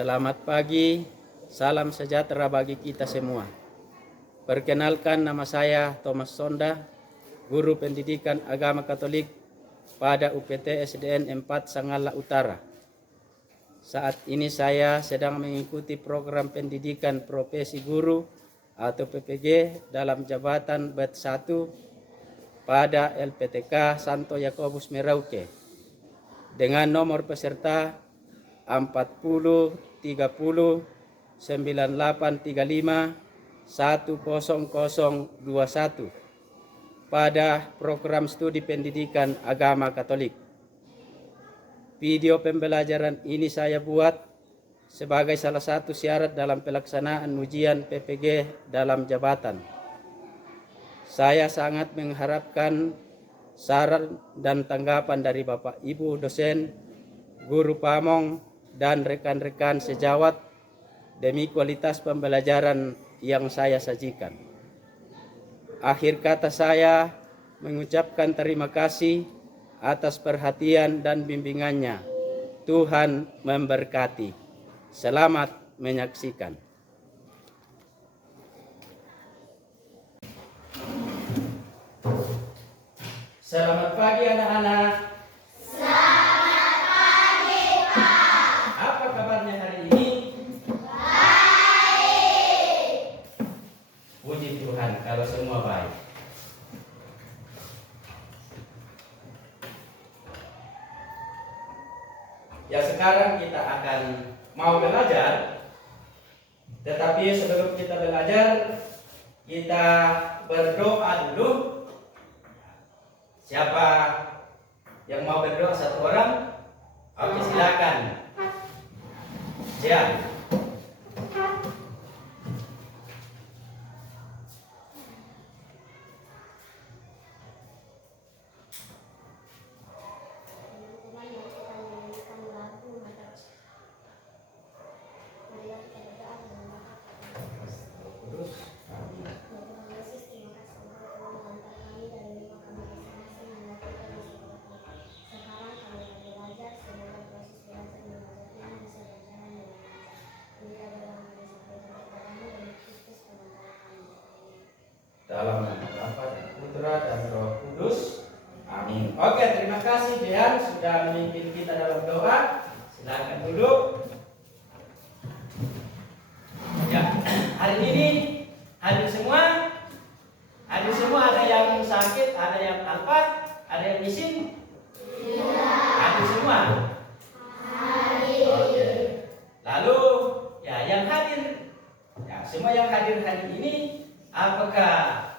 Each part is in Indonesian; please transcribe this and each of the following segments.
selamat pagi, salam sejahtera bagi kita semua. Perkenalkan, nama saya Thomas Sonda, Guru Pendidikan Agama Katolik pada UPT SDN 4 Sangala Utara. Saat ini saya sedang mengikuti program pendidikan profesi guru atau PPG dalam jabatan BET 1 pada LPTK Santo Yakobus Merauke dengan nomor peserta 40 30 9835 10021 pada program studi pendidikan agama Katolik. Video pembelajaran ini saya buat sebagai salah satu syarat dalam pelaksanaan ujian PPG dalam jabatan. Saya sangat mengharapkan saran dan tanggapan dari Bapak Ibu dosen, guru pamong, dan rekan-rekan sejawat demi kualitas pembelajaran yang saya sajikan. Akhir kata saya mengucapkan terima kasih atas perhatian dan bimbingannya. Tuhan memberkati. Selamat menyaksikan. Selamat pagi anak-anak. Selamat pagi, Pak. Apa kabarnya hari ini? Baik. Puji Tuhan kalau semua baik. Ya, sekarang kita akan mau belajar. Tetapi sebelum kita belajar, kita berdoa dulu. Siapa yang mau berdoa? Satu orang? Oke, silakan. Siap. Dalam nama Bapa dan Putra dan Roh Kudus. Amin. Oke, terima kasih Dean sudah memimpin kita dalam doa. Silakan duduk. Ya, hari ini hadir semua. Hadir semua, ada yang sakit, ada yang alpat, ada yang izin. Hadir semua. Oke. Lalu ya yang hadir, ya semua yang hadir hari ini, apakah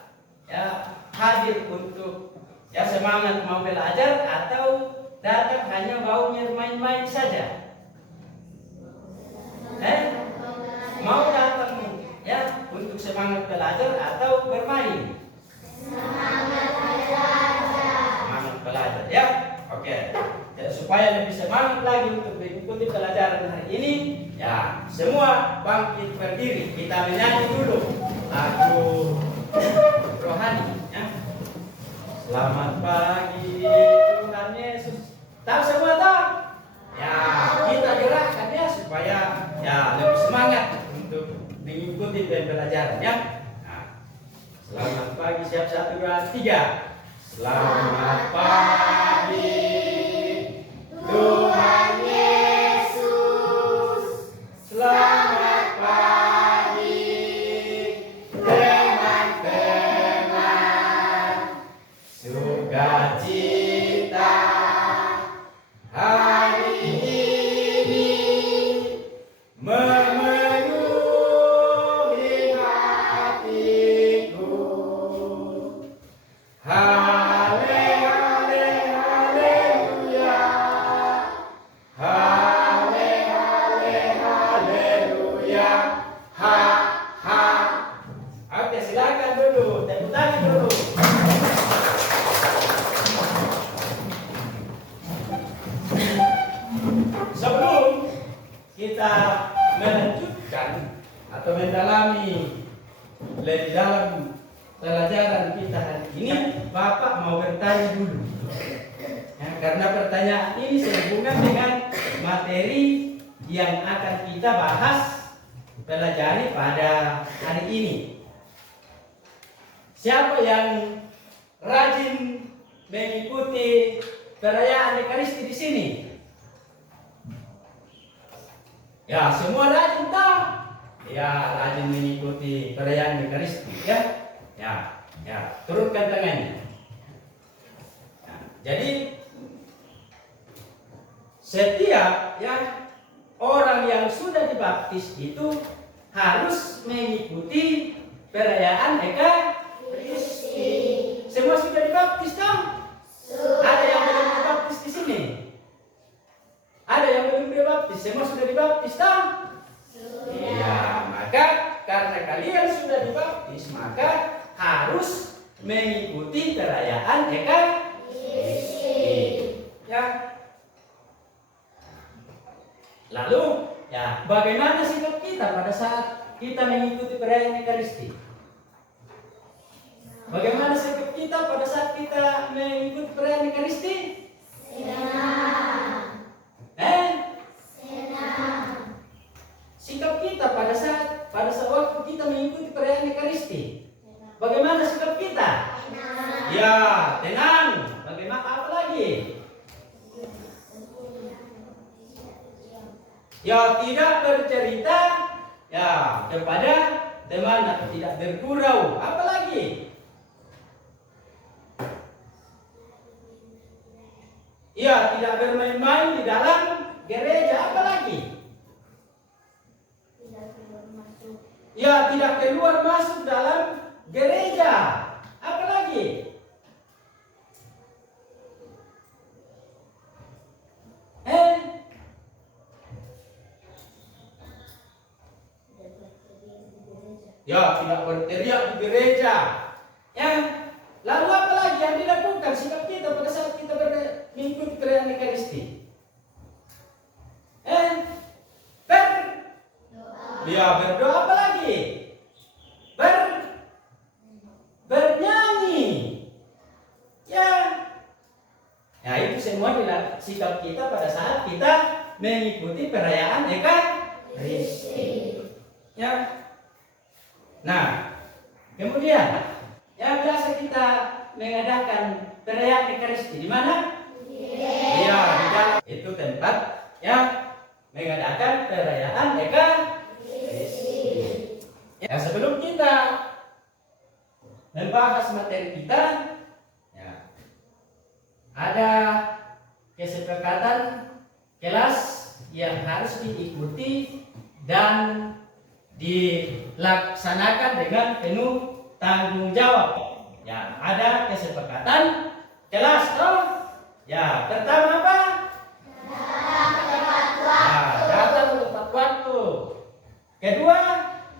ya hadir untuk ya semangat mau belajar atau datang hanya maunya main-main saja? Mau datang ya untuk semangat belajar atau bermain? Semangat belajar. Semangat belajar ya. Oke. Ya, supaya lebih semangat lagi untuk mengikuti pelajaran hari ini, ya semua bangkit berdiri. Kita menyanyi dulu lagu rohani ya. Selamat pagi Tuhan Yesus. Tahu semua tahu? Ya, kita gerakkan ya supaya ya lebih semangat untuk mengikuti pembelajaran ya. Nah, selamat pagi, siap 1 2 3. Selamat pagi Tuhan Yesus. Selamat pagi teman-teman. Sukacita hari ini memenuhi hatiku. Oke, silakan dulu, tepuk tangan dulu. Sebelum kita melanjutkan atau mendalami lebih dalam pelajaran kita hari ini, Bapak mau bertanya dulu. Ya, karena pertanyaan ini sehubungan dengan materi yang akan kita bahas pelajari pada hari ini. Siapa yang rajin mengikuti perayaan Ekaristi di sini? Ya, semua rajin tahu. Ya, rajin mengikuti perayaan Ekaristi, ya. Ya, turunkan tangannya. Nah, jadi setiap orang yang sudah dibaptis itu harus mengikuti perayaan Ekaristi. Semua sudah dibaptis kan? Ada yang belum dibaptis di sini? Ada yang belum dibaptis? Semua sudah dibaptis kan? Iya, maka karena kalian sudah dibaptis, maka harus mengikuti perayaan Ekaristi. Ya. Lalu, ya, bagaimana sikap kita pada saat kita mengikuti perayaan Ekaristi? Bagaimana sikap kita pada saat kita mengikuti perayaan Ekaristi? Senang. Senang. Sikap kita pada saat waktu kita mengikuti perayaan Ekaristi, bagaimana sikap kita? Tenang. Ya, tenang. Bagaimana apa lagi? Ya, tidak bercerita ya kepada teman atau tidak bergurau. Apa lagi? Ya, tidak bermain-main di dalam gereja. Apa lagi? Ya, tidak keluar masuk dalam gereja. Apa lagi? Ya, tidak berteriak di gereja. Ya, lalu apa lagi yang dilakukan sikap kita pada saat kita mengikuti perayaan Ekaristi? Berdoa. Apa lagi? Bernyanyi. Ya. Nah, itu semua sikap kita pada saat kita mengikuti perayaan Ekaristi. Ya. Nah, kemudian yang biasa kita mengadakan perayaan Ekaristi di mana? Ya, di dalam itu tempat yang mengadakan perayaan Ekaristi. Ya, sebelum kita membahas materi kita, ya, ada kesepakatan kelas yang harus diikuti dan dilaksanakan dengan penuh tanggung jawab. Ya, ada kesepakatan kelas toh. Ya, pertama apa? Datang tepat waktu. Kedua,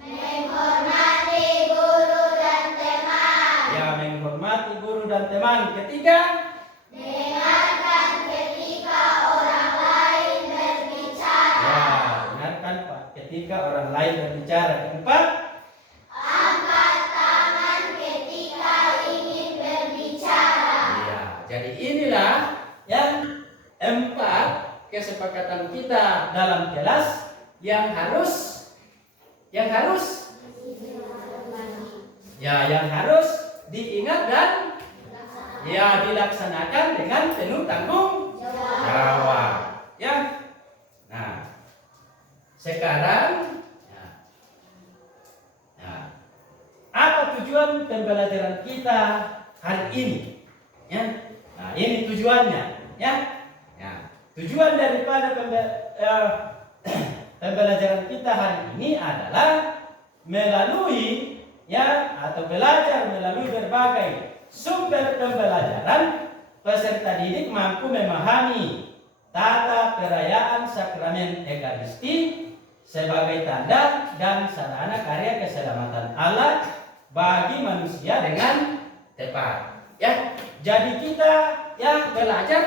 Menghormati guru dan teman. ya, menghormati guru dan teman. Ketiga, Dengarkan ketika orang lain berbicara. ya, dengarkan Pak ketika orang lain berbicara. Keempat, Angkat tangan ketika ingin berbicara. ya, jadi inilah yang 4 kesepakatan kita dalam kelas yang harus diingat dan ya dilaksanakan dengan penuh tanggung jawab. Ya. Nah, sekarang apa tujuan pembelajaran kita hari ini? Ya. Nah, ini tujuannya, ya. Tujuan daripada pembelajaran kita hari ini adalah melalui atau belajar melalui berbagai sumber pembelajaran, peserta didik mampu memahami tata perayaan sakramen Ekaristi sebagai tanda dan sarana karya keselamatan Allah bagi manusia dengan tepat. Ya, jadi kita belajar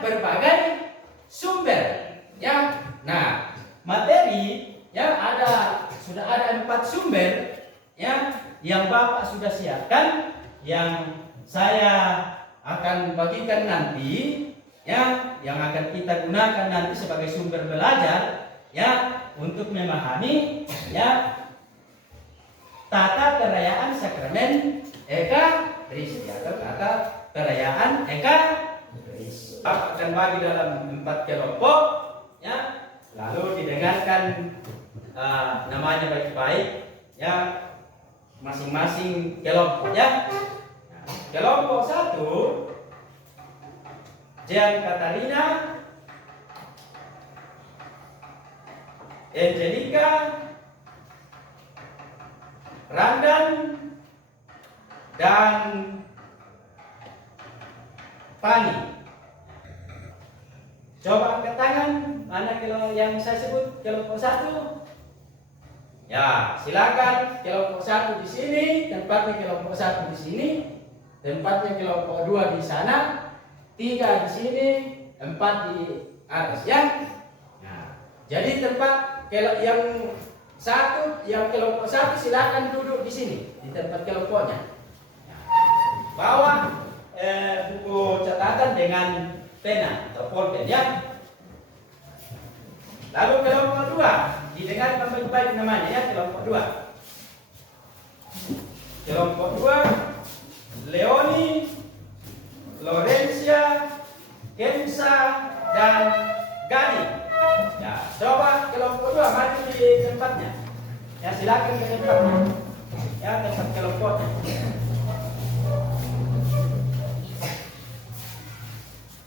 berbagai sumber. Ya, nah materi sudah ada 4 sumber yang Bapak sudah siapkan, yang saya akan bagikan nanti, yang akan kita gunakan nanti sebagai sumber belajar. ya untuk memahami ya tata perayaan sakramen Ekaristi atau tata perayaan Ekaristi. Akan bagi dalam 4 kelompok ya, lalu didengarkan namanya baik-baik ya, masing-masing kelompok ya. Kelompok 1, Jean Katarina, Angelica, Randan, dan Pani. Coba angkat tangan, mana yang saya sebut kelompok 1? Ya, silakan. Kelompok 1 di sini, tempatnya kelompok 1 di sini, tempatnya kelompok 2 di sana, 3 di sini, 4 di atas ya. Nah, jadi tempat yang kelompok 1 silakan duduk di sini di tempat kelompoknya. Bawa buku catatan dengan pena atau pulpen ya. Lalu kelompok 2 didengarkan baik-baik namanya ya, kelompok 2. Kelompok 2, Leoni, Lorencia, Kensa, dan Gani. Ya, coba kelompok 2 maju di tempatnya. Ya, silakan ke tempatnya. Ya, tempat kelompoknya.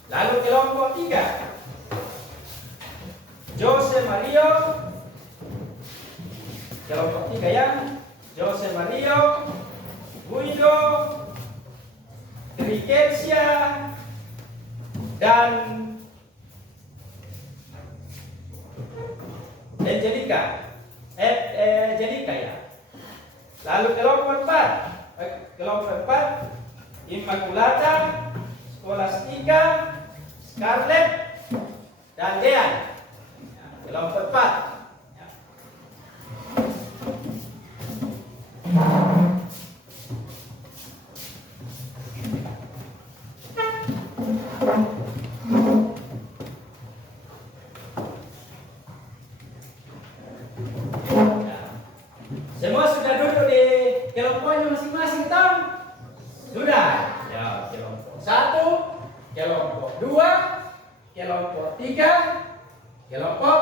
Lalu kelompok 3, Jose Mario. Kelompok 3 ya, Jose Mario, Guido, Trikensia, dan Angelica. Angelica ya. Lalu kelompok 4, Immaculata, Scholastica, Scarlett, dan Dean. Ya, kelompok 4. Ya. Semua sudah duduk di kelompoknya masing-masing, toh? Sudah. Ya, kelompok 1, kelompok 2, kelompok 3, kelompok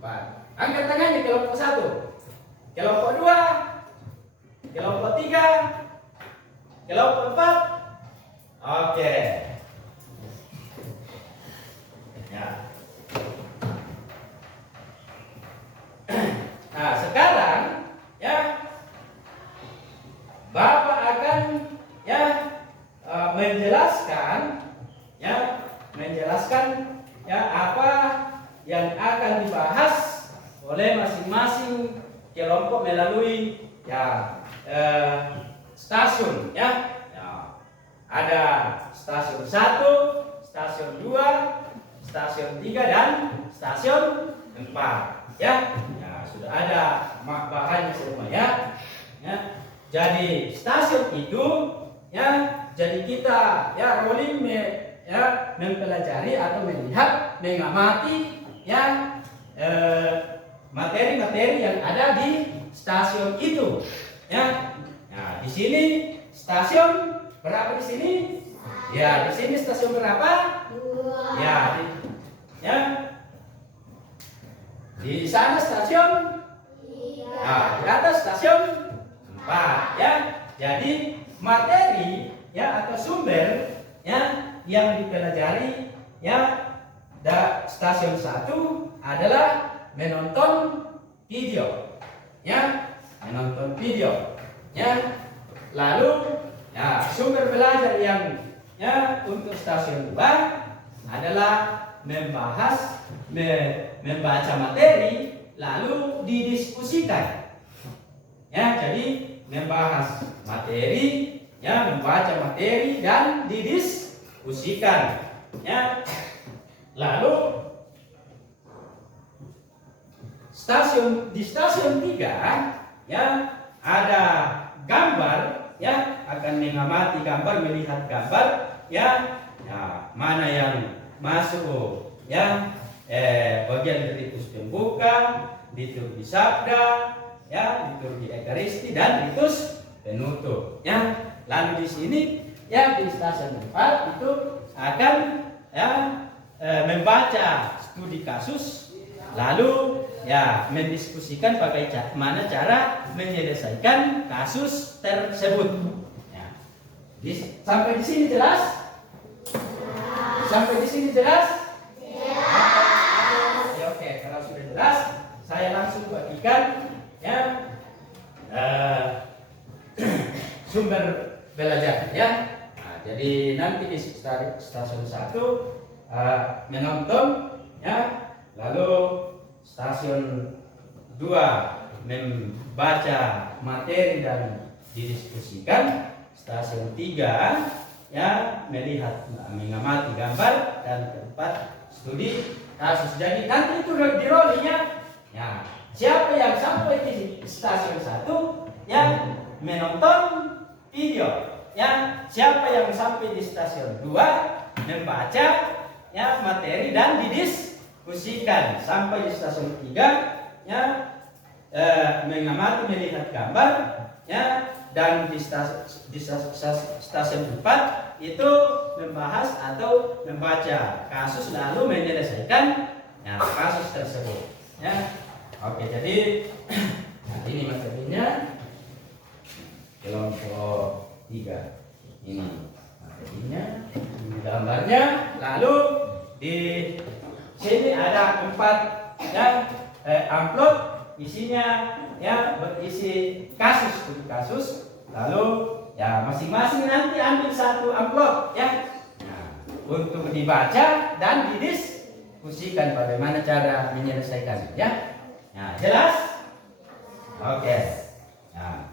4. Angkat tangannya kelompok 1, kelompok 2, kelompok 3, kelompok 4. Oke. Ya. Nah, sekarang ya Bapak akan ya menjelaskan ya apa yang akan dibahas oleh masing-masing kelompok melalui ya stasiun ya. Ya. Ada stasiun 1, stasiun 2, stasiun 3, dan stasiun 4 ya. Ya, sudah ada bahannya semua ya. Ya. Jadi stasiun itu ya, jadi kita ya rolling ya mempelajari atau melihat, mengamati ya materi-materi yang ada di stasiun itu ya. Nah, di sini stasiun berapa di sini? Ya, di sini stasiun berapa? 2. Ya, di sana stasiun 3. nah, di atas stasiun 4 ya. Jadi materi ya atau sumber ya yang dipelajari ya stasiun 1 adalah menonton video ya, menonton video ya. Lalu ya sumber belajar yang ya untuk stasiun 2 adalah membaca materi lalu didiskusikan ya. Jadi membahas materi ya, membaca materi dan didiskusikan ya. Lalu di stasiun 3 ya ada gambar ya, akan mengamati gambar, melihat gambar ya. Ya, mana yang masuk ya bagian ritus pembuka, liturgi sabda, ya, liturgi ekaristi dan ritus penutup. Ya, lalu di sini ya di stasiun 4 itu akan ya membaca studi kasus, lalu ya mendiskusikan bagaimana cara menyelesaikan kasus tersebut. Ya. Sampai di sini jelas? Sampai di sini jelas? Ya, oke, kalau sudah jelas, saya langsung bagikan ya sumber belajar ya. Nah, jadi nanti di stasiun 1 menonton ya, lalu stasiun 2 membaca materi dan didiskusikan, stasiun 3 ya melihat mengamati gambar, dan keempat studi kasus. Jadi nanti itu di rollingnya ya, siapa yang sampai di stasiun 1 yang menonton video ya, siapa yang sampai di stasiun 2 membaca ya materi dan didiskusikan, sampai di stasiun 3 ya mengamati melihat gambar ya, dan di stasiun 4 itu membahas atau membaca kasus lalu menyelesaikan ya, kasus tersebut ya. Oke, jadi nah, ini materinya kelompok 3, ini materinya, ini gambarnya, lalu di sini ada 4 ya amplop, isinya ya berisi kasus, studi kasus, lalu ya masing-masing nanti ambil 1 amplop ya, nah, untuk dibaca dan didiskusikan bagaimana cara menyelesaikan ya. Nah, jelas? Oke. Nah,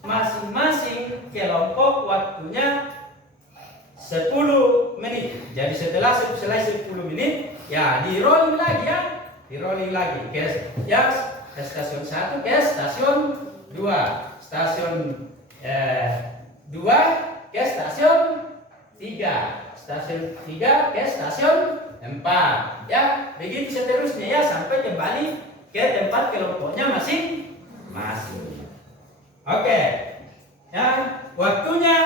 masing-masing kelompok waktunya 10 menit. Jadi setelah selesai 10 menit ya di rolling lagi ya. Di rolling lagi ke ya, ke stasiun 1 ke stasiun 2. Stasiun 2 ke stasiun 3. Stasiun 3 ke stasiun 4 ya, begitu seterusnya ya sampai kembali ke tempat kelompoknya masing-masing. Oke ya, waktunya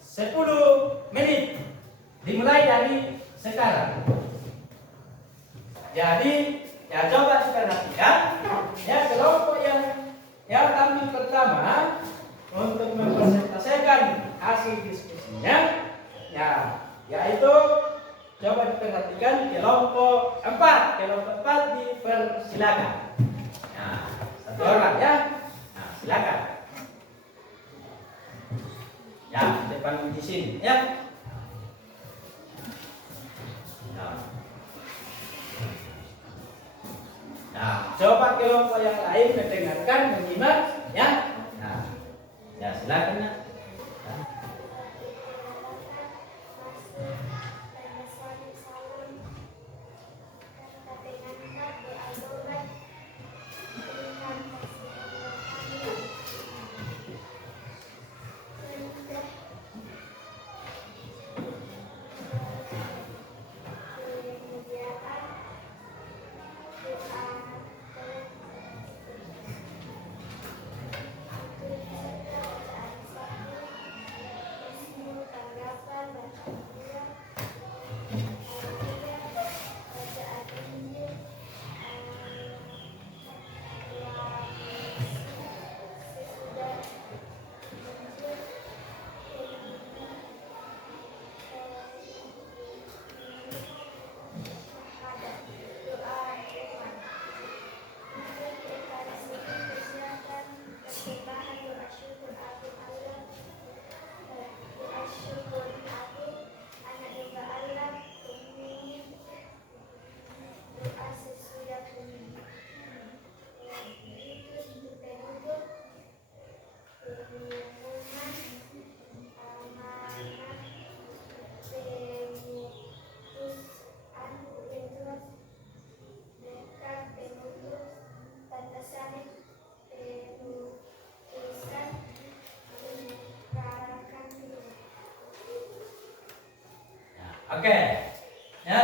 10 menit dimulai dari sekarang. Jadi ya coba diperhatikan ya, kelompok yang tampil pertama untuk mempresentasikan hasil diskusinya ya, yaitu coba diperhatikan kelompok 4. Kelompok 4 dipersilakan. Nah, 1 orang ya. Nah, silakan. Ya, depan di sini ya. Nah, coba kelompok yang lain mendengarkan, menyimak ya. Nah, ya silakan ya. Oke, ya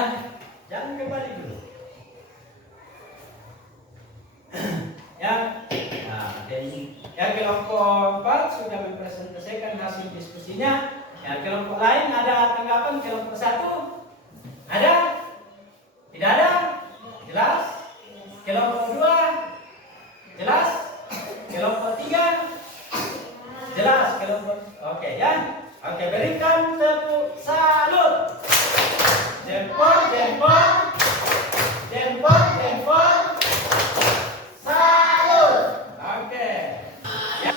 Ya, kelompok 4 sudah mempresentasikan hasil diskusinya. Ya, kelompok lain ada tanggapan? Kelompok 1 ada? Tidak ada? Jelas? Kelompok 2 jelas? Kelompok 3 jelas? Kelompok oke ya. Oke, berikan tepuk salut. Jempol, jempol, jempol, jempol. Salut. Oke. Ya.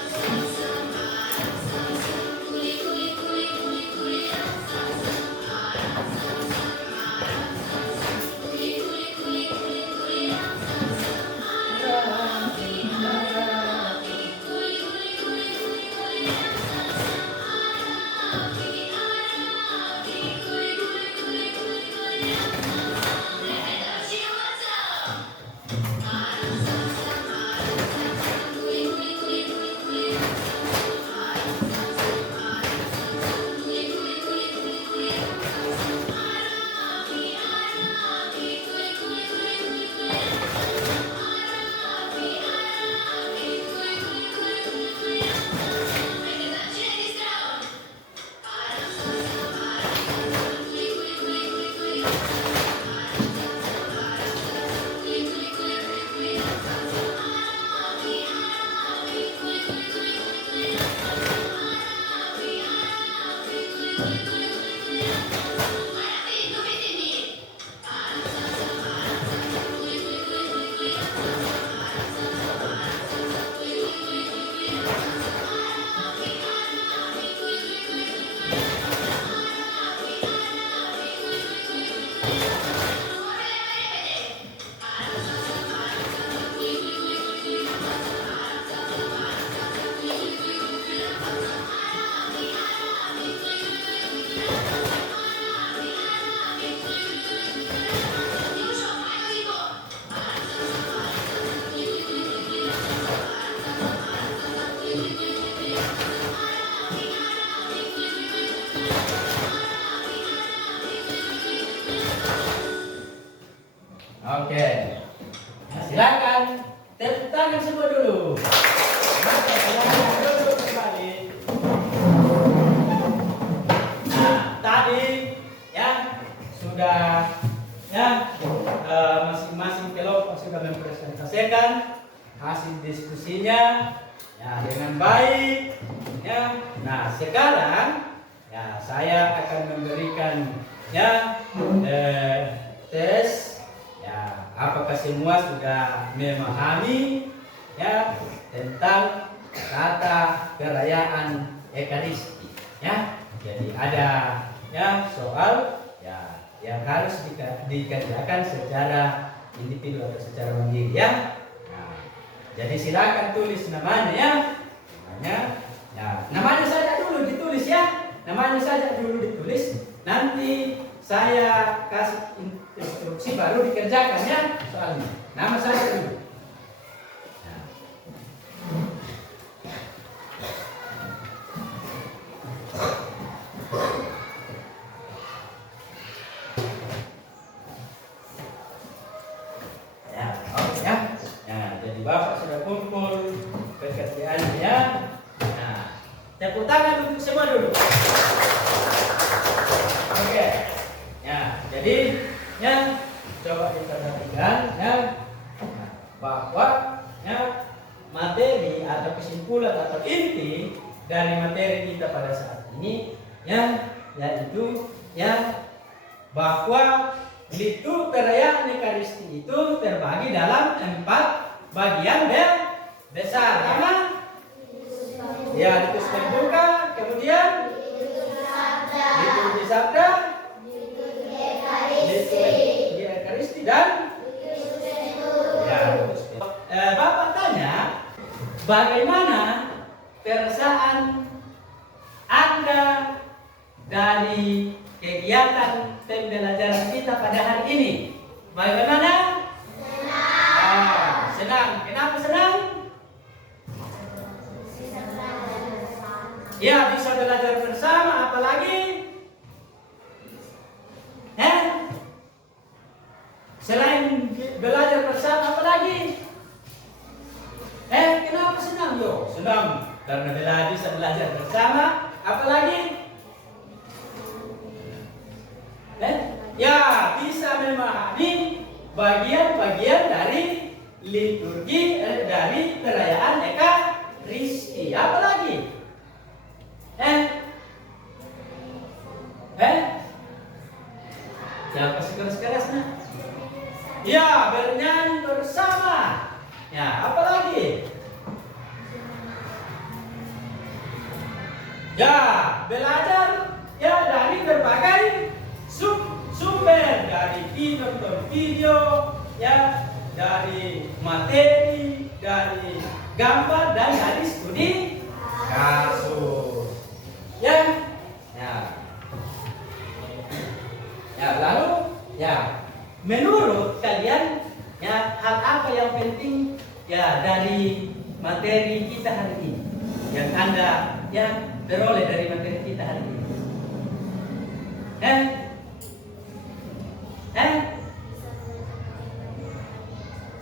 Oke. Nah, silakan tepuk tangan semua dulu. Maka silakan duduk kembali. Nah, tadi ya sudah ya masing-masing kelompok sudah mempresentasikan hasil diskusinya ya dengan baik ya. Nah, sekarang ya saya akan memberikan ya tes ya, apakah semua sudah memahami ya tentang kata perayaan Ekaristi ya. Jadi ada ya soal ya yang harus dikerjakan secara individu atau secara mandiri ya. Nah, jadi silakan tulis namanya ya. Namanya saja dulu ditulis ya. Namanya saja dulu ditulis. Nanti saya kasih instruksi baru dikerjakan ya soalnya. Nama saya dulu. Ya, oke ya. Nah, jadi Bapak sudah kumpul pekerjaannya ya. Nah, tepuk tangan untuk semua dulu. Oke. Ya, jadi ya coba kita perhatikan ya bahwa ya materi atau kesimpulan atau inti dari materi kita pada saat ini ya yaitu ya bahwa liturgi perayaan Ekaristi itu terbagi dalam 4 bagian besar. Pertama ya liturgi terbuka, kemudian liturgi sabda, liturgi Ekaristi dan ya, Bapak tanya bagaimana perasaan Anda dari kegiatan pembelajaran kita pada hari ini? Bagaimana? Senang. Senang. Kenapa senang? Ya, bisa belajar bersama, apalagi selain belajar bersama apa lagi? Kenapa senang? Ya tuh senang karena bisa belajar bersama. Apalagi? Ya, bisa memahami bagian-bagian dari liturgi dari perayaan Ekaristi. Apalagi? Siapa sih keras-kerasnya? Ya, bernyanyi bersama. Ya, apalagi? Ya, belajar ya dari berbagai sumber, dari nonton video, ya, dari materi, dari gambar dan dari studi kasus. Ya. Lalu ya, menurut kalian ya hal apa yang penting ya dari materi kita hari ini yang Anda ya peroleh dari materi kita hari ini?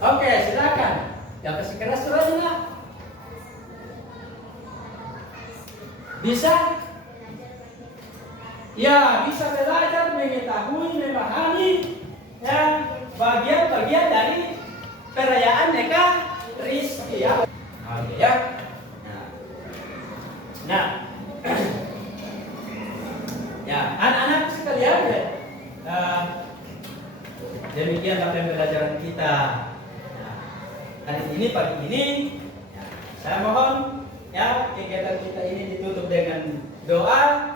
Oke, silakan. Ya kasih keras suaranya. Bisa? Ya, bisa belajar, mengetahui, memahami ya bagian-bagian dari perayaan Ekaristi ya. Oke ya. Nah, ya anak-anak sekalian ya. Demikianlah pembelajaran kita hari ini, pagi ini. Ya, saya mohon ya kegiatan kita ini ditutup dengan doa.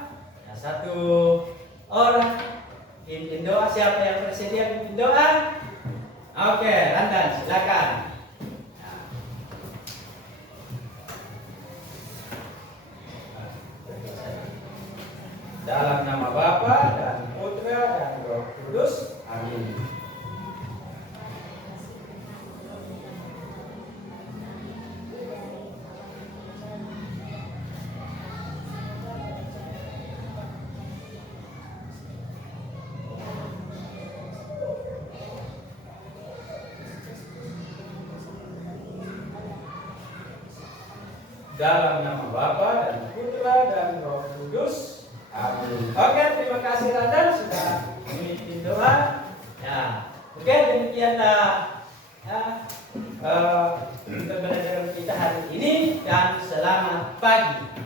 Satu orang pimpin doa. Siapa yang bersedia pimpin doa? Oke, Randan, silakan. Dalam nama Bapa dan Putra dan Roh Kudus. Amin. Dalam nama Bapa dan Putra dan Roh Kudus. Amin. Oke, terima kasih Randan sudah memimpin doa. Ya, oke, demikianlah ya, pembelajaran kita hari ini dan selamat pagi.